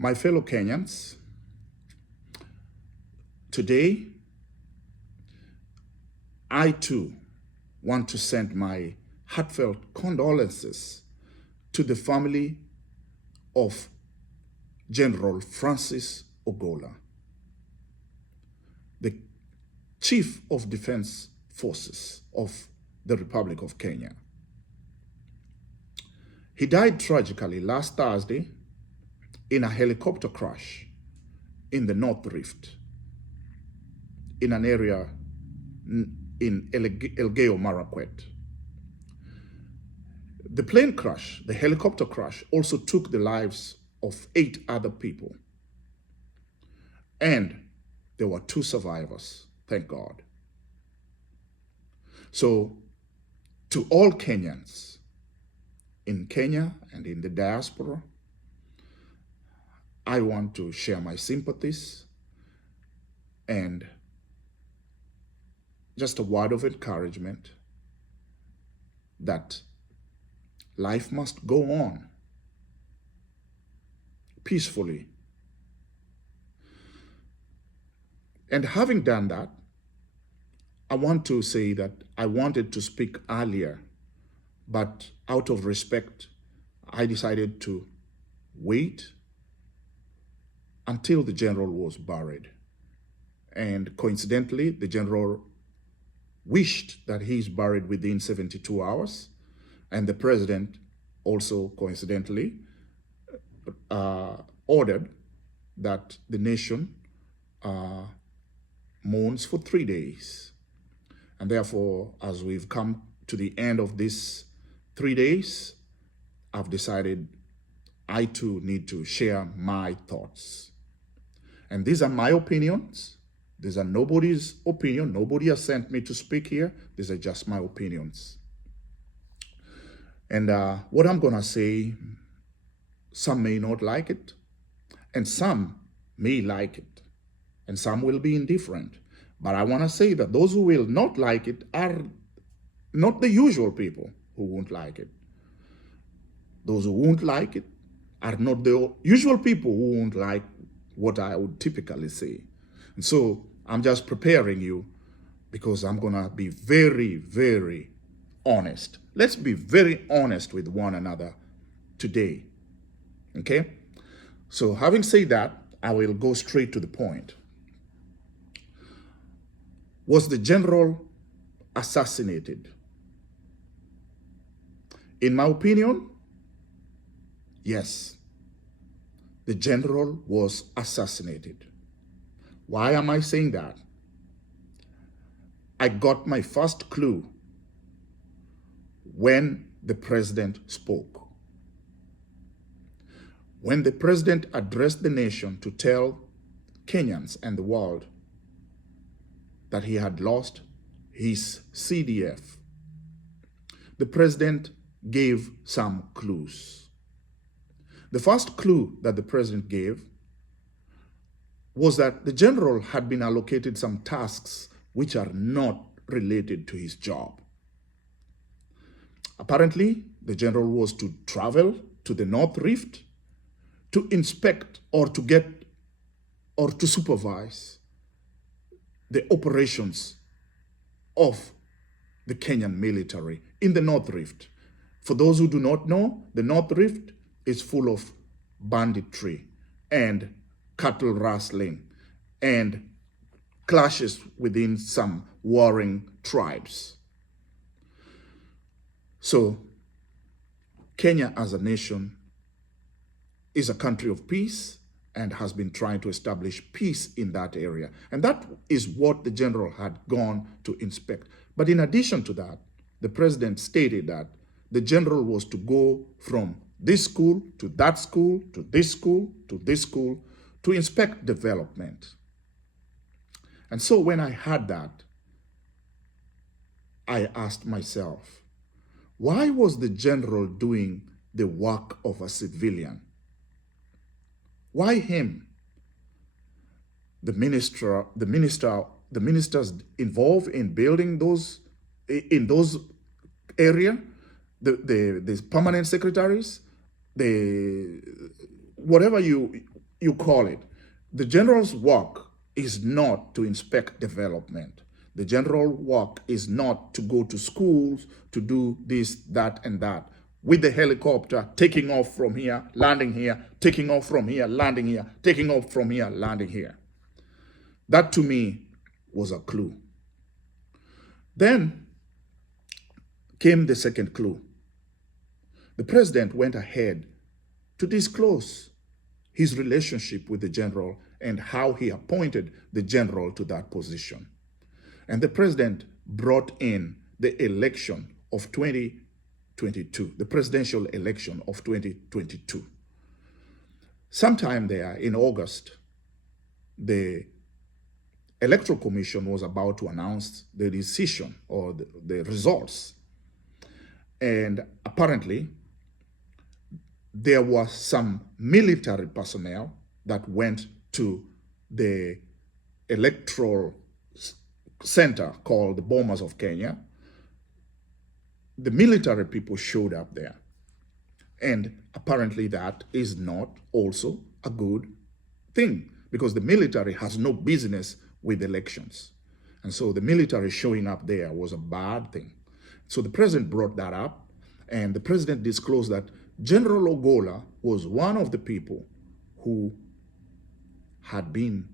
My fellow Kenyans, today, I too want to send my heartfelt condolences to the family of General Francis Ogolla, the Chief of Defense Forces of the Republic of Kenya. He died tragically last Thursday in a helicopter crash in the North Rift, in an area in Elgeyo Marakwet. The plane crash, the helicopter crash, also took the lives of 8 other people. And there were 2 survivors, thank God. So, to all Kenyans in Kenya and in the diaspora, I want to share my sympathies and just a word of encouragement that life must go on peacefully. And having done that, I want to say that I wanted to speak earlier, but out of respect, I decided to wait until the general was buried. And coincidentally, the general wished that he is buried within 72 hours. And the president also coincidentally ordered that the nation mourns for 3 days. And therefore, as we've come to the end of these 3 days, I've decided I too need to share my thoughts. And these are my opinions. These are nobody's opinion. Nobody has sent me to speak here. These are just my opinions. And what I'm going to say, some may not like it, and some may like it, and some will be indifferent. But I want to say that those who will not like it are not the usual people who won't like it. Those who won't like it are not the usual people who won't like what I would typically say. And so I'm just preparing you because I'm going to be very, very honest. Let's be very honest with one another today. Okay? So having said that, I will go straight to the point. Was the general assassinated? In my opinion, yes. The general was assassinated. Why am I saying that? I got my first clue when the president spoke. When the president addressed the nation to tell Kenyans and the world that he had lost his CDF, the president gave some clues. The first clue that the president gave was that the general had been allocated some tasks which are not related to his job. Apparently, the general was to travel to the North Rift to inspect or to supervise the operations of the Kenyan military in the North Rift. For those who do not know, the North Rift is full of banditry and cattle rustling and clashes within some warring tribes. So Kenya as a nation is a country of peace and has been trying to establish peace in that area. And that is what the general had gone to inspect. But in addition to that, the president stated that the general was to go from this school to that school, to this school, to this school, to inspect development. And so when I heard that, I asked myself, why was the general doing the work of a civilian? Why him? The ministers involved in building those area, the permanent secretaries, whatever you you call it. The general's work is not to inspect development. The general work is not to go to schools to do this, that, and that with the helicopter, taking off from here, landing here, taking off from here, landing here, taking off from here, landing here. That to me was a clue. Then came the second clue. The president went ahead to disclose his relationship with the general and how he appointed the general to that position. And the president brought in the election of 2022, the presidential election of 2022. Sometime there in August, the Electoral Commission was about to announce the decision or the results. And apparently, there was some military personnel that went to the electoral center called the Bomas of Kenya. The military people showed up there. And apparently that is not also a good thing, because the military has no business with elections. And so the military showing up there was a bad thing. So the president brought that up, and the president disclosed that General Ogolla was one of the people who had been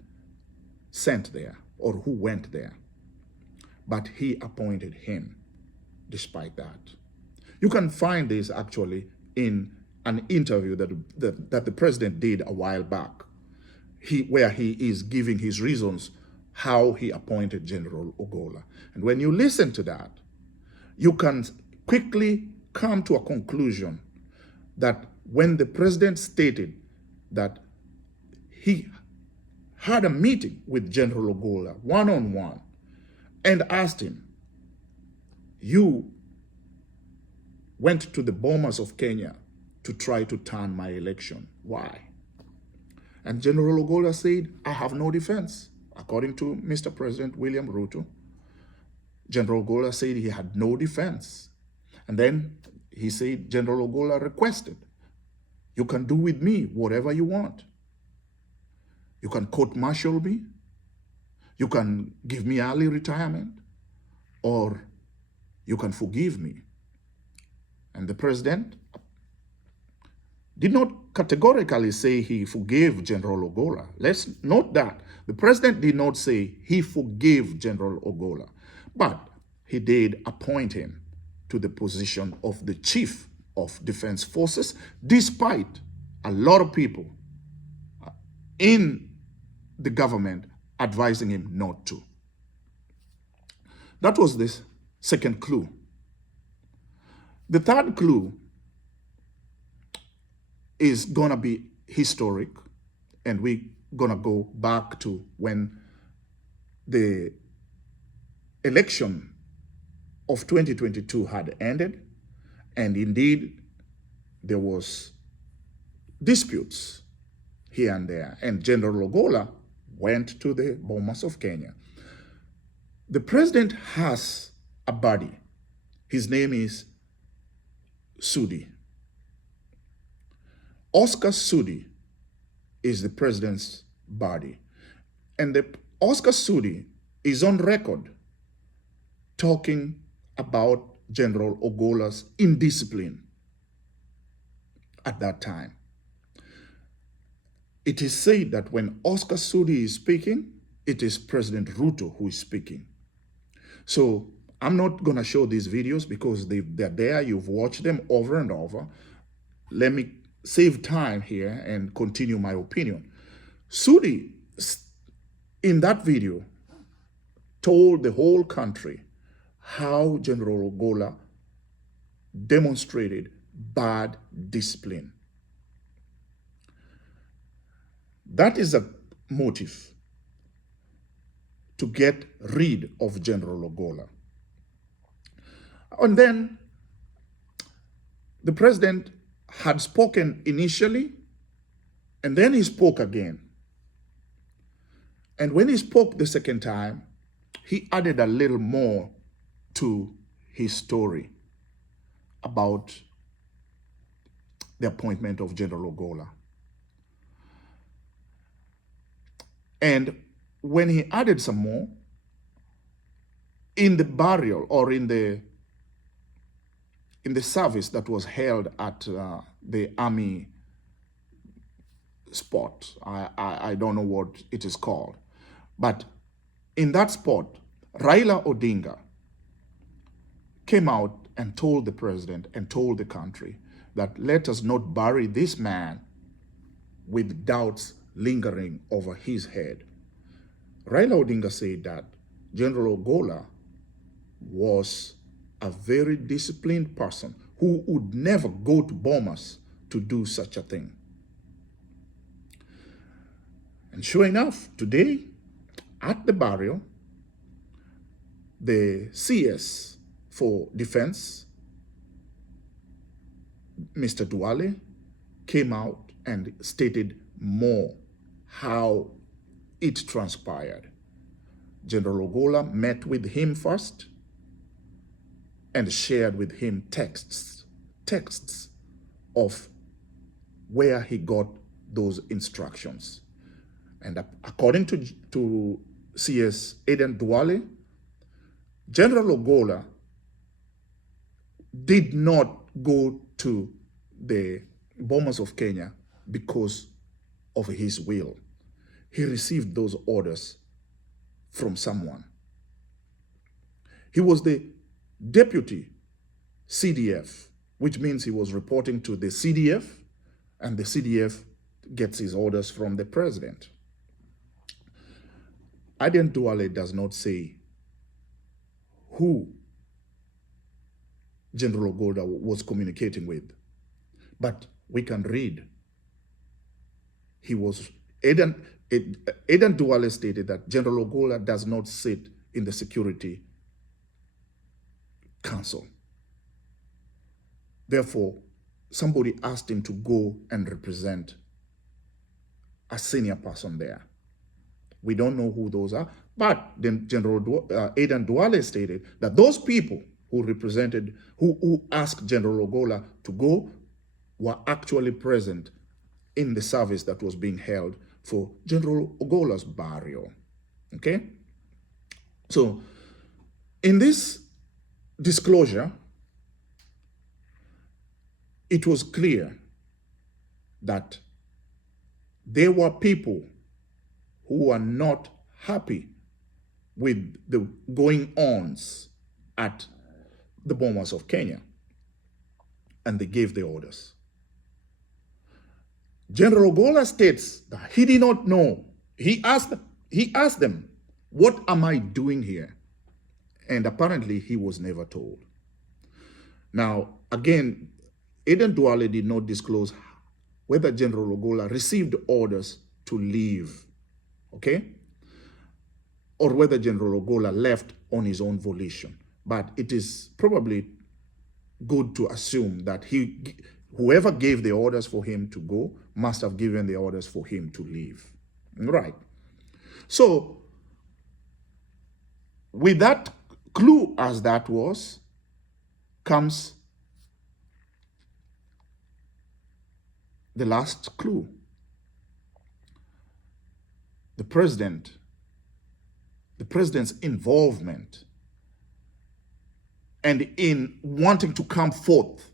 sent there or who went there. But he appointed him despite that. You can find this actually in an interview that the president did a while back, where he is giving his reasons how he appointed General Ogolla. And when you listen to that, you can quickly come to a conclusion that when the president stated that he had a meeting with General Ogolla one-on-one and asked him, you went to the Bomas of Kenya to try to turn my election. Why? And General Ogolla said, I have no defense. According to Mr. President William Ruto, General Ogolla said he had no defense. And then he said, General Ogolla requested, you can do with me whatever you want. You can court-martial me, you can give me early retirement, or you can forgive me. And the president did not categorically say he forgave General Ogolla. Let's note that. The president did not say he forgave General Ogolla, but he did appoint him to the position of the Chief of Defense Forces, despite a lot of people in the government advising him not to. That was the second clue. The third clue is going to be historic, and we're going to go back to when the election of 2022 had ended, and indeed there was disputes here and there, and General Ogolla went to the Bomas of Kenya. The president has a buddy. His name is Sudi. Oscar Sudi is the president's buddy. And Oscar Sudi is on record talking about General Ogolla's indiscipline at that time. It is said that when Oscar Sudi is speaking, it is President Ruto who is speaking. So I'm not going to show these videos because they're there. You've watched them over and over. Let me save time here and continue my opinion. Sudi, in that video, told the whole country how General Ogolla demonstrated bad discipline. That is a motive to get rid of General Ogolla. And then the president had spoken initially, and then he spoke again. And when he spoke the second time, he added a little more to his story about the appointment of General Ogolla. And when he added some more, in the burial or in the service that was held at the army spot, I don't know what it is called, but in that spot, Raila Odinga came out and told the president and told the country that let us not bury this man with doubts lingering over his head. Raila Odinga said that General Ogolla was a very disciplined person who would never go to Bomas to do such a thing. And sure enough, today, at the burial, the CS for Defense, Mr. Duale, came out and stated more how it transpired. General Ogolla met with him first and shared with him texts of where he got those instructions. And according to CS Aden Duale, General Ogolla did not go to the Bomas of Kenya because of his will. He received those orders from someone. He was the deputy CDF, which means he was reporting to the CDF, and the CDF gets his orders from the president. Aden Duale does not say who General Ogolla was communicating with, but we can read. He was Aden Duale stated that General Ogolla does not sit in the Security Council. Therefore, somebody asked him to go and represent a senior person there. We don't know who those are, but then General Aden Duale stated that those people who asked General Ogolla to go were actually present in the service that was being held for General Ogolla's burial. Okay? So, in this disclosure, it was clear that there were people who are not happy with the going-ons at the Bomas of Kenya, and they gave the orders. General Ogolla states that he did not know. He asked them, what am I doing here? And apparently he was never told. Now, again, Aden Duale did not disclose whether General Ogolla received orders to leave, okay? Or whether General Ogolla left on his own volition. But it is probably good to assume that whoever gave the orders for him to go must have given the orders for him to leave. Right. So, with that clue as that was, comes the last clue. The president's involvement and in wanting to come forth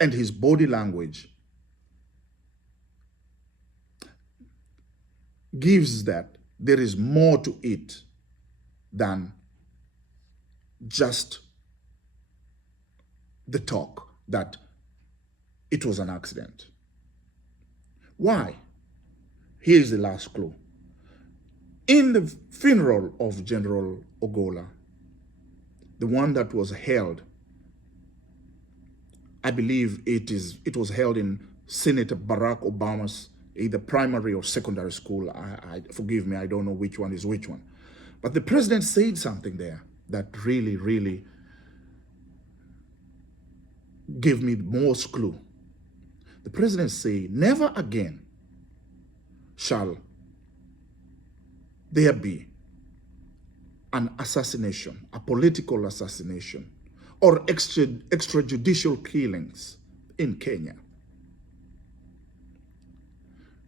and his body language gives that there is more to it than just the talk that it was an accident. Why? Here's the last clue. In the funeral of General Ogolla, the one that was held, I believe it was held in Senator Barack Obama's either primary or secondary school. Forgive me, I don't know which one is which one. But the president said something there that really, really gave me the most clue. The president said, never again shall there be an assassination, a political assassination, or extrajudicial killings in Kenya.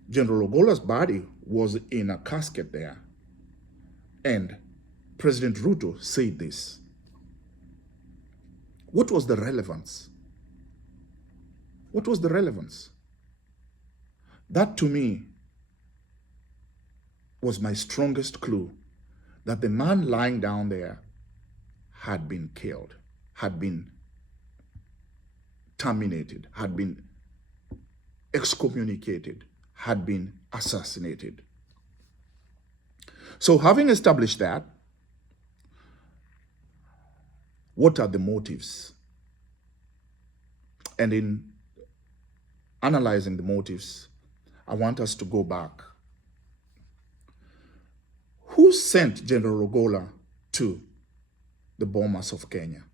General Ogola's body was in a casket there. And President Ruto said this. What was the relevance? What was the relevance? That to me was my strongest clue that the man lying down there had been killed, had been terminated, had been excommunicated, had been assassinated. So having established that, what are the motives? And in analyzing the motives, I want us to go back. Who sent General Ogolla to the Bomas of Kenya?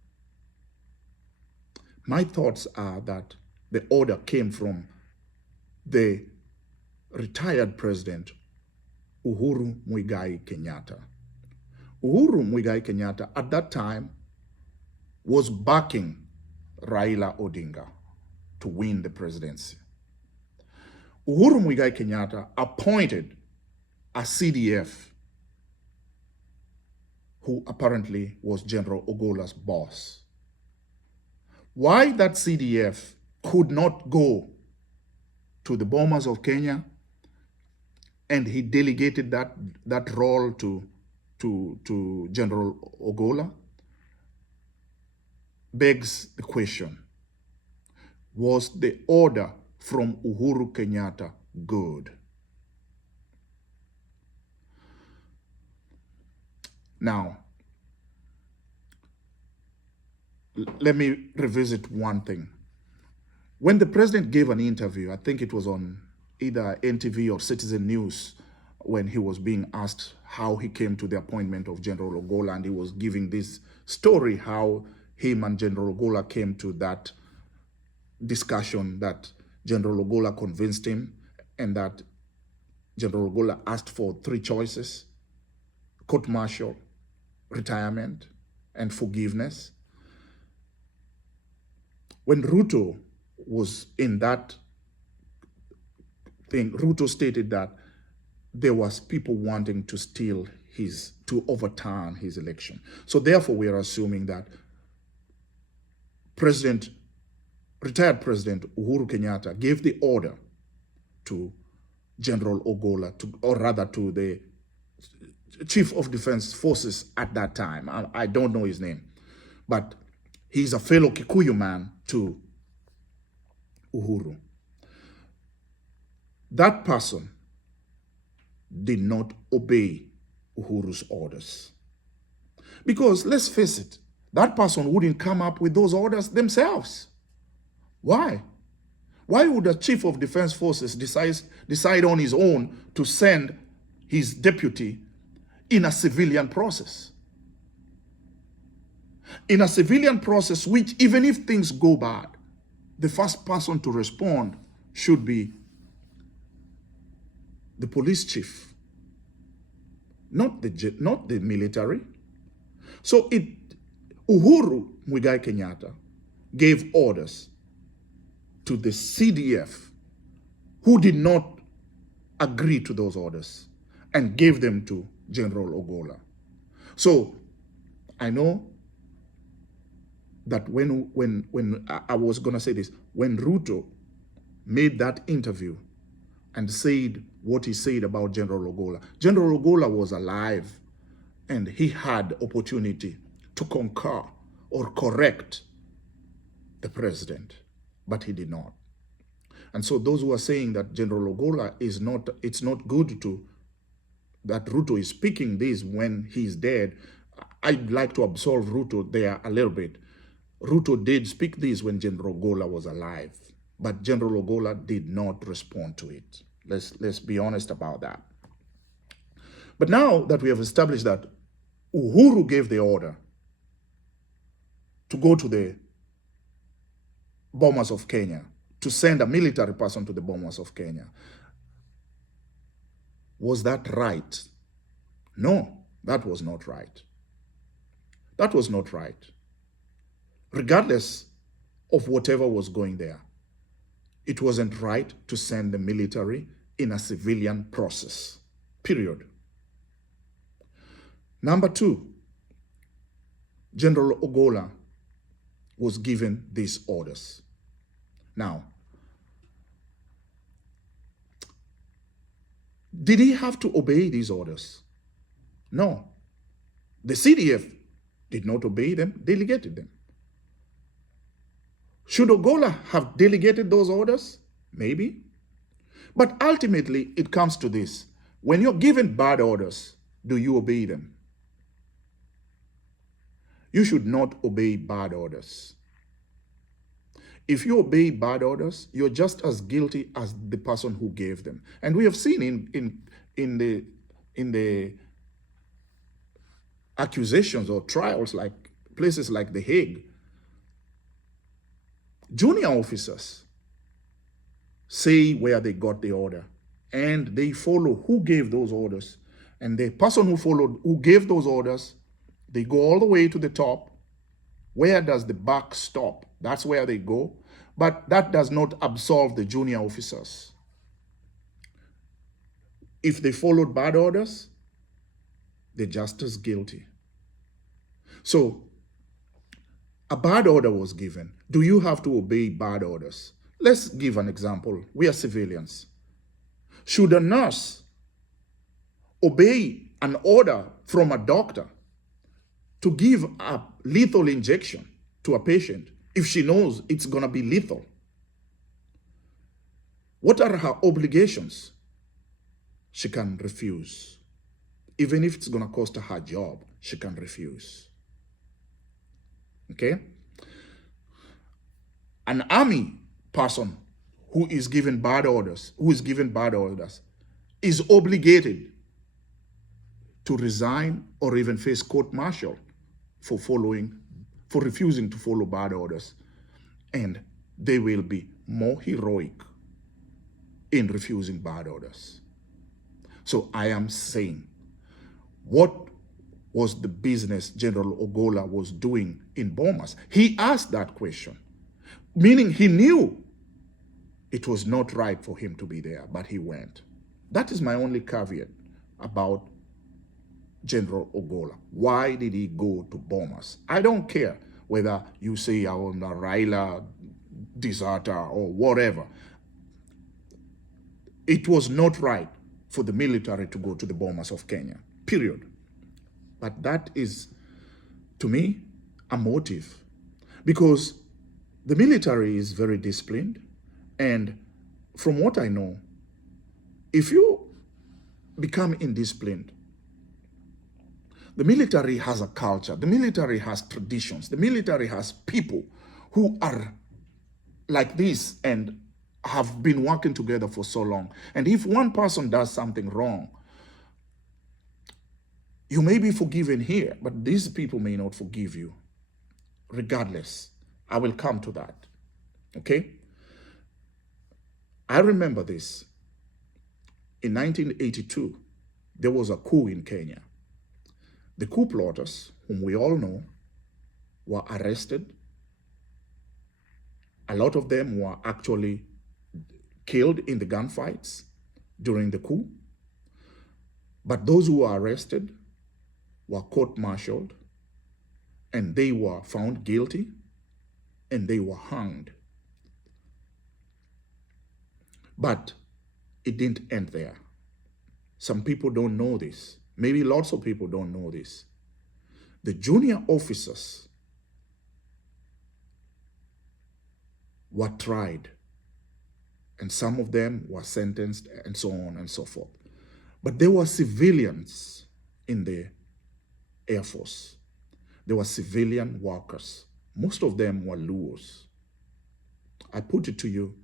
My thoughts are that the order came from the retired president, Uhuru Kenyatta. Uhuru Kenyatta at that time was backing Raila Odinga to win the presidency. Uhuru Kenyatta appointed a CDF who apparently was General Ogolla's boss. Why that CDF could not go to the Bomas of Kenya and he delegated that role to General Ogolla begs the question, was the order from Uhuru Kenyatta good? Now, let me revisit one thing. When the president gave an interview, I think it was on either NTV or Citizen News, when he was being asked how he came to the appointment of General Ogolla, and he was giving this story how him and General Ogolla came to that discussion, that General Ogolla convinced him, and that General Ogolla asked for 3 choices: court-martial, retirement, and forgiveness. When Ruto was in that thing, Ruto stated that there was people wanting to steal to overturn his election. So therefore, we are assuming that retired President Uhuru Kenyatta gave the order to General Ogolla, or rather to the Chief of Defense Forces at that time. I don't know his name, but he's a fellow Kikuyu man to Uhuru. That person did not obey Uhuru's orders. Because let's face it, that person wouldn't come up with those orders themselves. Why? Why would a Chief of Defense Forces decide on his own to send his deputy in a civilian process? In a civilian process, which even if things go bad, the first person to respond should be the police chief, not the military. So Uhuru Kenyatta gave orders to the CDF, who did not agree to those orders, and gave them to General Ogolla. So I know that when I was going to say this, when Ruto made that interview and said what he said about General Ogolla was alive, and he had opportunity to concur or correct the president, but he did not. And so those who are saying that General Ogolla it's not good that Ruto is speaking this when he's dead, I'd like to absolve Ruto there a little bit. Ruto did speak this when General Ogolla was alive, but General Ogolla did not respond to it. Let's be honest about that. But now that we have established that Uhuru gave the order to go to the Bomas of Kenya, to send a military person to the Bomas of Kenya, was that right? No, that was not right. That was not right. Regardless of whatever was going there, it wasn't right to send the military in a civilian process, period. Number two, General Ogolla was given these orders. Now, did he have to obey these orders? No. The CDF did not obey them, delegated them. Should Ogolla have delegated those orders? Maybe. But ultimately, it comes to this. When you're given bad orders, do you obey them? You should not obey bad orders. If you obey bad orders, you're just as guilty as the person who gave them. And we have seen in the accusations or trials, like places like The Hague, junior officers say where they got the order, and they follow who gave those orders. And the person who gave those orders, they go all the way to the top. Where does the buck stop? That's where they go. But that does not absolve the junior officers. If they followed bad orders, they're just as guilty. So, a bad order was given. Do you have to obey bad orders? Let's give an example. We are civilians. Should a nurse obey an order from a doctor to give a lethal injection to a patient if she knows it's going to be lethal? What are her obligations? She can refuse. Even if it's going to cost her her job, she can refuse. Okay? An army person who is given bad orders, is obligated to resign or even face court-martial for refusing to follow bad orders. And they will be more heroic in refusing bad orders. So I am saying, what was the business General Ogolla was doing in Bomas? He asked that question, meaning he knew it was not right for him to be there, but he went. That is my only caveat about General Ogolla. Why did he go to Bomas? I don't care whether you say I'm a Raila deserter or whatever. It was not right for the military to go to the Bomas of Kenya, period. But that is, to me, a motive, because the military is very disciplined. And from what I know, if you become indisciplined, the military has a culture, the military has traditions, the military has people who are like this and have been working together for so long. And if one person does something wrong, you may be forgiven here, but these people may not forgive you. Regardless, I will come to that, okay? I remember this. In 1982, there was a coup in Kenya. The coup plotters, whom we all know, were arrested. A lot of them were actually killed in the gunfights during the coup. But those who were arrested were court-martialed, and they were found guilty, and they were hanged. But it didn't end there. Some people don't know this. Maybe lots of people don't know this. The junior officers were tried, and some of them were sentenced, and so on and so forth. But there were civilians in the Air Force. There were civilian workers. Most of them were Luos. I put it to you,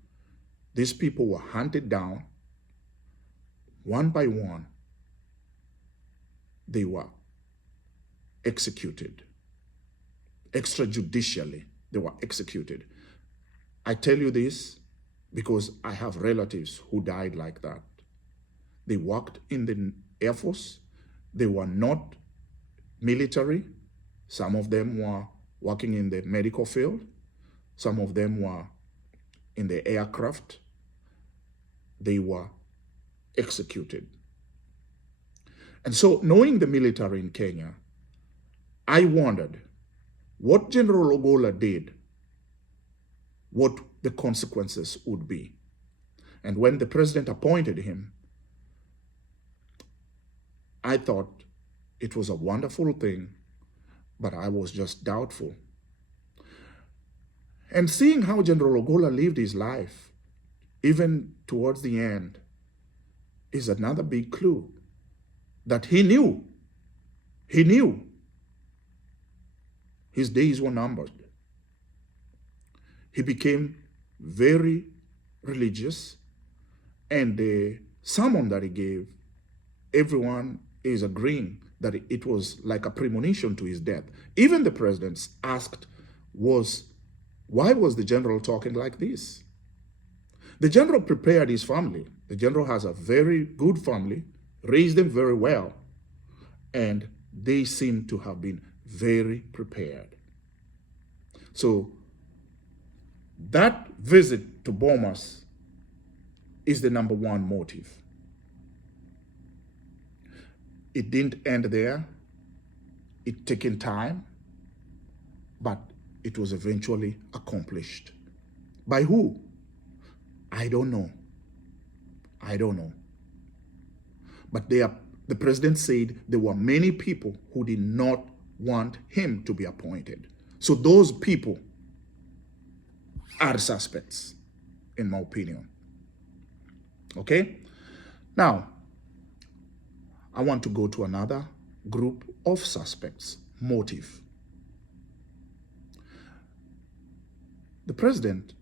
these people were hunted down one by one. They were executed. Extrajudicially, they were executed. I tell you this because I have relatives who died like that. They worked in the Air Force. They were not military. Some of them were working in the medical field. Some of them were in the aircraft. They were executed. And so, knowing the military in Kenya, I wondered what General Ogolla did, what the consequences would be. And when the president appointed him, I thought it was a wonderful thing, but I was just doubtful. And seeing how General Ogolla lived his life, even towards the end, is another big clue that he knew his days were numbered. He became very religious, and the sermon that he gave, everyone is agreeing that it was like a premonition to his death. Even the presidents asked, why was the general talking like this? The general prepared his family. The general has a very good family, raised them very well, and they seem to have been very prepared. So that visit to Bomas is the number one motive. It didn't end there. It taken time, but it was eventually accomplished. By who? I don't know. But the president said there were many people who did not want him to be appointed. So those people are suspects, in my opinion. Okay? Now, I want to go to another group of suspects. Motive. The president,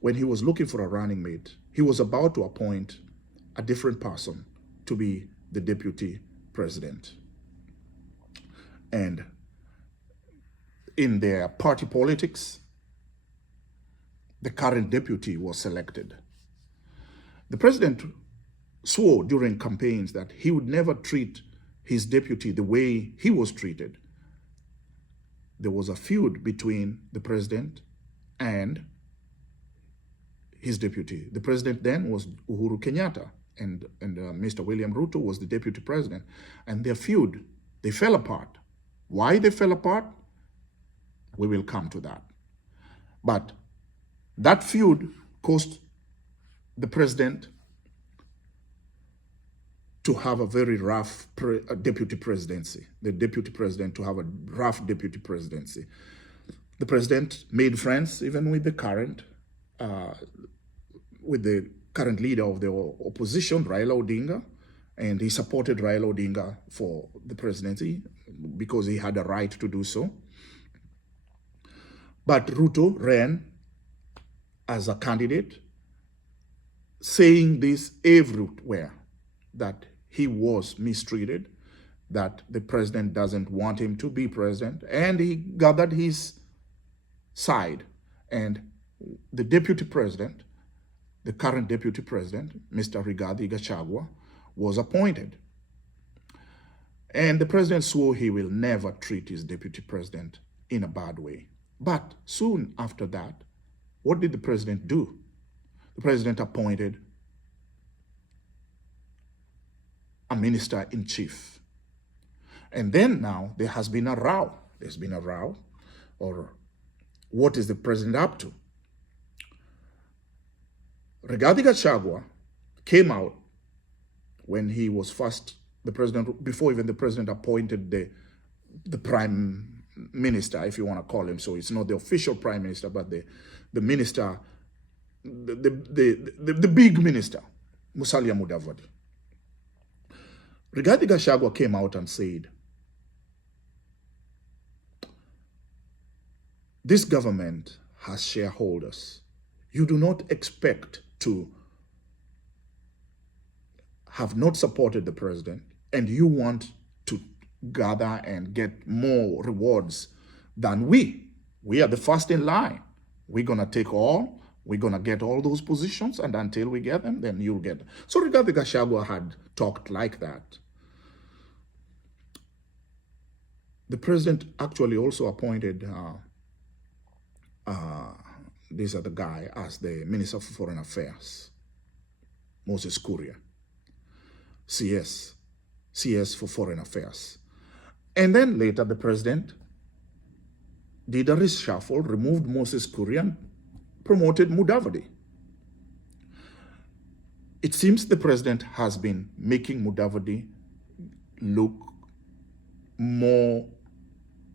when he was looking for a running mate, he was about to appoint a different person to be the deputy president. And in their party politics, the current deputy was selected. The president swore during campaigns that he would never treat his deputy the way he was treated. There was a feud between the president and his deputy. The president then was Uhuru Kenyatta, and Mr. William Ruto was the deputy president. And their feud, they fell apart. Why they fell apart? We will come to that. But that feud caused the president to have a very rough deputy presidency, the deputy president to have a rough deputy presidency. The president made friends even with the current leader of the opposition, Raila Odinga, and he supported Raila Odinga for the presidency because he had a right to do so. But Ruto ran as a candidate, saying this everywhere, that he was mistreated, that the president doesn't want him to be president, and he gathered his side. And the deputy president, the current deputy president, Mr. Rigathi Gachagua, was appointed. And the president swore he will never treat his deputy president in a bad way. But soon after that, what did the president do? The president appointed a minister-in-chief. And then now there has been a row. There's been a row. Or what is the president up to? Rigathi Gachagua came out when he was first the president, before even the president appointed the prime minister, if you want to call him. So it's not the official prime minister, but the minister, the big minister, Musalia Mudavadi. Rigathi Gachagua came out and said, this government has shareholders. You do not expect to have not supported the president, and you want to gather and get more rewards than we. We are the first in line. We're going to take all. We're going to get all those positions, and until we get them, then you'll get them. So Rigathi Gachagua had talked like that. The president actually also appointed this other guy as the Minister for Foreign Affairs. Moses Kuria, CS for Foreign Affairs. And then later the president did a reshuffle, removed Moses Kuria, and promoted Mudavadi. It seems the president has been making Mudavadi look more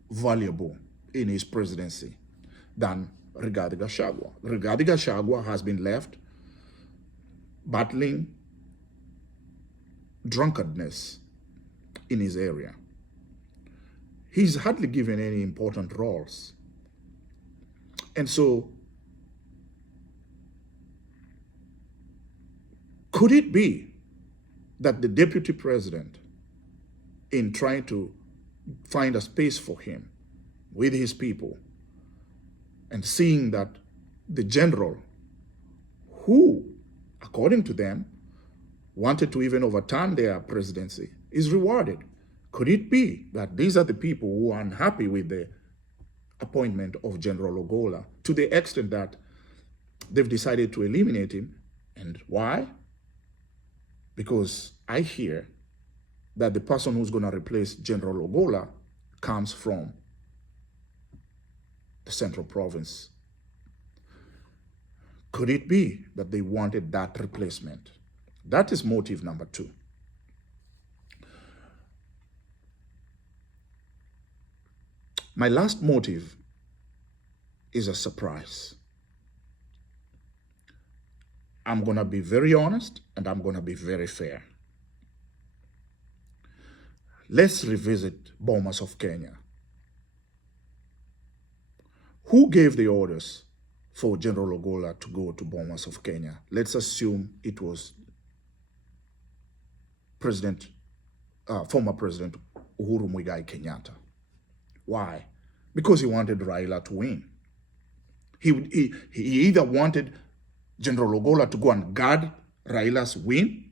valuable in his presidency than Rigathi Gachagua. Rigathi Gachagua has been left battling drunkenness in his area. He's hardly given any important roles. And so, could it be that the deputy president, in trying to find a space for him with his people, and seeing that the general, who, according to them, wanted to even overturn their presidency, is rewarded? Could it be that these are the people who are unhappy with the appointment of General Ogolla to the extent that they've decided to eliminate him? And why? Because I hear that the person who's going to replace General Ogolla comes from the Central Province. Could it be that they wanted that replacement? That is motive number 2. My last motive is a surprise. I'm going to be very honest and I'm going to be very fair. Let's revisit Bomas of Kenya. Who gave the orders for General Ogolla to go to Bomas of Kenya? Let's assume it was former President Uhuru Kenyatta. Why? Because he wanted Raila to win. He either wanted General Ogolla to go and guard Raila's win,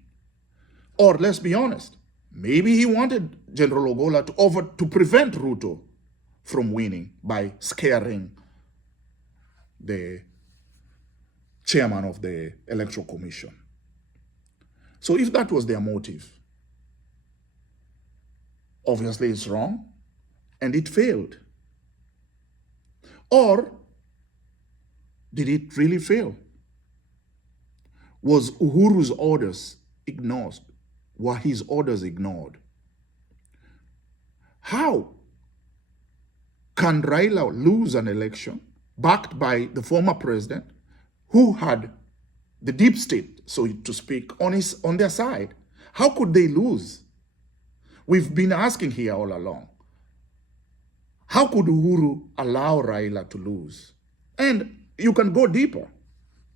or let's be honest, maybe he wanted General Ogolla to prevent Ruto from winning by scaring the chairman of the Electoral Commission. So if that was their motive, obviously it's wrong and it failed. Or did it really fail? Was Uhuru's orders ignored? Were his orders ignored? How can Raila lose an election backed by the former president who had the deep state, so to speak, on their side? How could they lose? We've been asking here all along. How could Uhuru allow Raila to lose? And you can go deeper.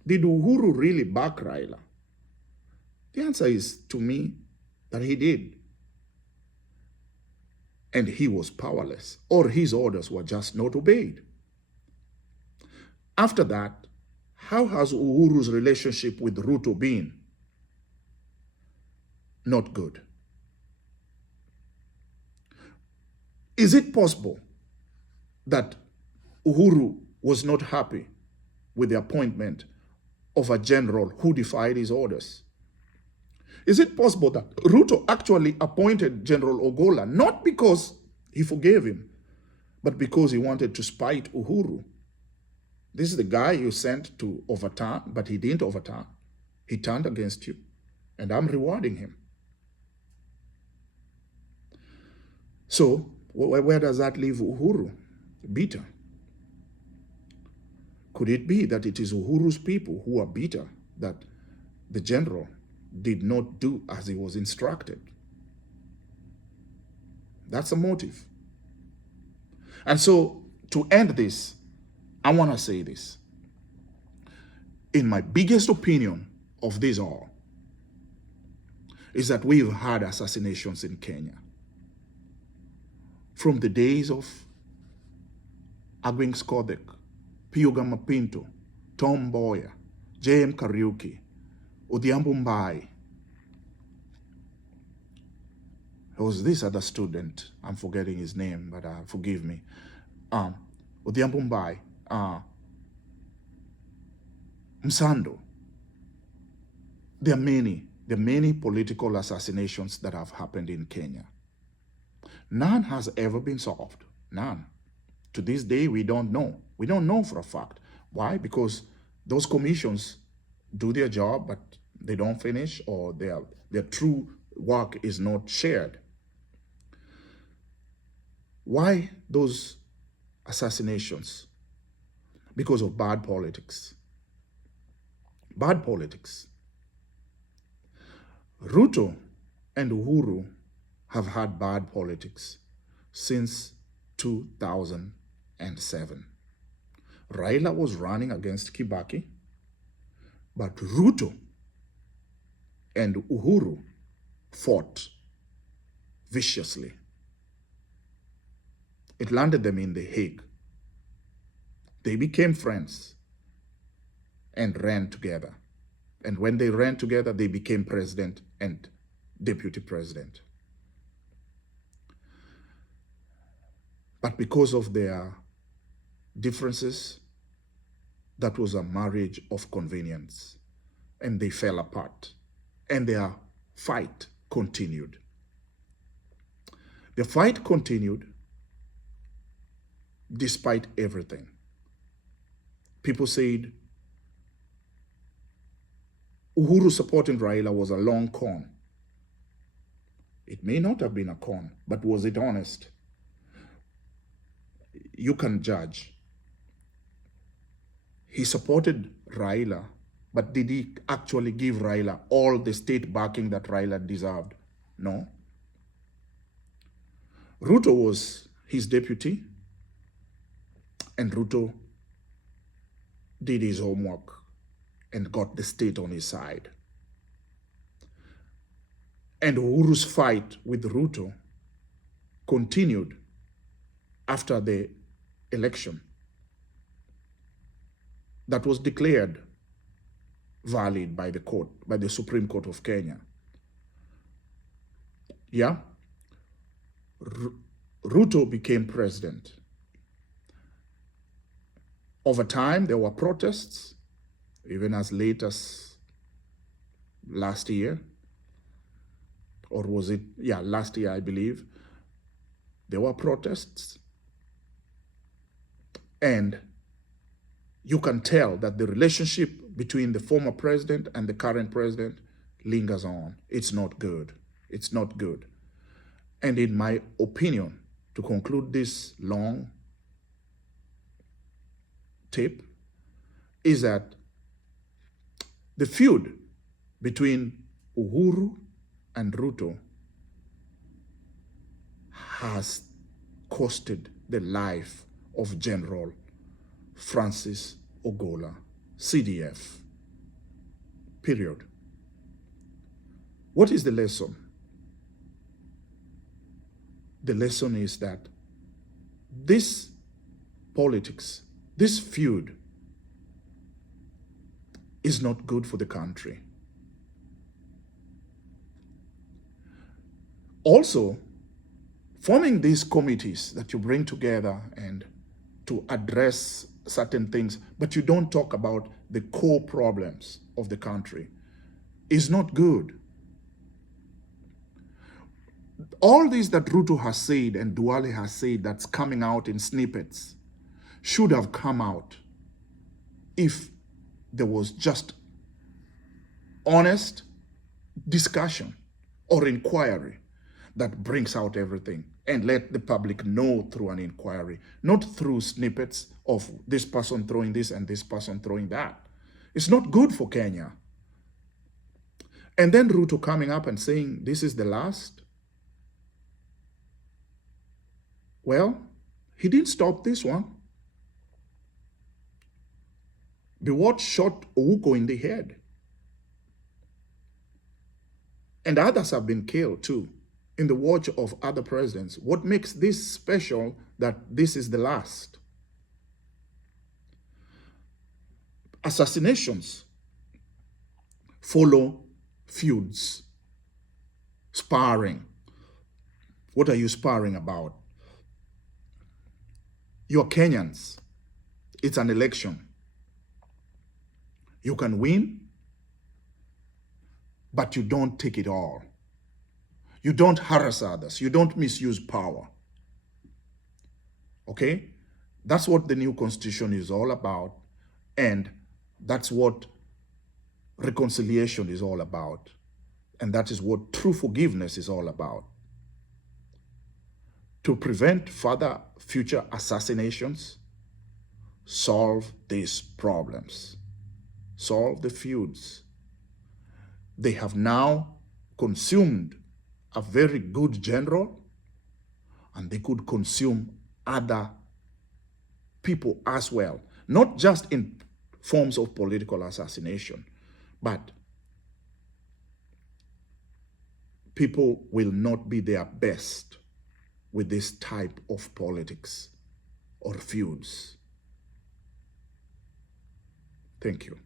Did Uhuru really back Raila? The answer is, to me, that he did. And he was powerless, or his orders were just not obeyed. After that, how has Uhuru's relationship with Ruto been? Not good. Is it possible that Uhuru was not happy with the appointment of a general who defied his orders? Is it possible that Ruto actually appointed General Ogolla not because he forgave him, but because he wanted to spite Uhuru? This is the guy you sent to overturn, but he didn't overturn. He turned against you, and I'm rewarding him. So, where does that leave Uhuru? Bitter. Could it be that it is Uhuru's people who are bitter that the general did not do as he was instructed? That's a motive. And so, to end this, I want to say this. In my biggest opinion of this all, is that we've had assassinations in Kenya. From the days of Agwing Skodek, Piuga Mapinto, Tom Mboya, J.M. Kariuki, Odhiambo Mbai. There was this other student, I'm forgetting his name, but forgive me. Odhiambo Mbai, Msando. There are many political assassinations that have happened in Kenya. None has ever been solved. None. To this day, we don't know. We don't know for a fact. Why? Because those commissions do their job, but they don't finish, or their true work is not shared. Why those assassinations? Because of bad politics. Bad politics. Ruto and Uhuru have had bad politics since 2007. Raila was running against Kibaki, but Ruto and Uhuru fought viciously. It landed them in The Hague. They became friends and ran together. And when they ran together, they became president and deputy president. But because of their differences, that was a marriage of convenience, and they fell apart, and their fight continued. The fight continued despite everything. People said Uhuru supporting Raila was a long con. It may not have been a con, but was it honest? You can judge. He supported Raila, but did he actually give Raila all the state backing that Raila deserved? No. Ruto was his deputy, and Ruto did his homework and got the state on his side. And Uhuru's fight with Ruto continued after the election that was declared valid by the court, by the Supreme Court of Kenya. Yeah? Ruto became president. Over time, there were protests, even as late as last year. Or was it? Yeah, last year, I believe. There were protests. And you can tell that the relationship between the former president and the current president lingers on. It's not good. It's not good. And in my opinion, to conclude this long tip, is that the feud between Uhuru and Ruto has costed the life of General Francis Ogolla CDF. Period. What is the lesson? The lesson is that this politics, this feud, is not good for the country. Also, forming these committees that you bring together and to address certain things, but you don't talk about the core problems of the country, is not good. All this that Ruto has said and Duale has said that's coming out in snippets should have come out if there was just honest discussion or inquiry that brings out everything, and let the public know through an inquiry, not through snippets of this person throwing this and this person throwing that. It's not good for Kenya. And then Ruto coming up and saying, this is the last. Well, he didn't stop this one. Biwott shot Ouko in the head. And others have been killed too, in the watch of other presidents. What makes this special that this is the last? Assassinations follow feuds, sparring. What are you sparring about? You're Kenyans. It's an election. You can win but you don't take it all. You don't harass others. You don't misuse power. Okay? That's what the new constitution is all about. And that's what reconciliation is all about. And that is what true forgiveness is all about. To prevent further future assassinations, solve these problems. Solve the feuds. They have now consumed a very good general, and they could consume other people as well, not just in forms of political assassination, but people will not be their best with this type of politics or feuds. Thank you.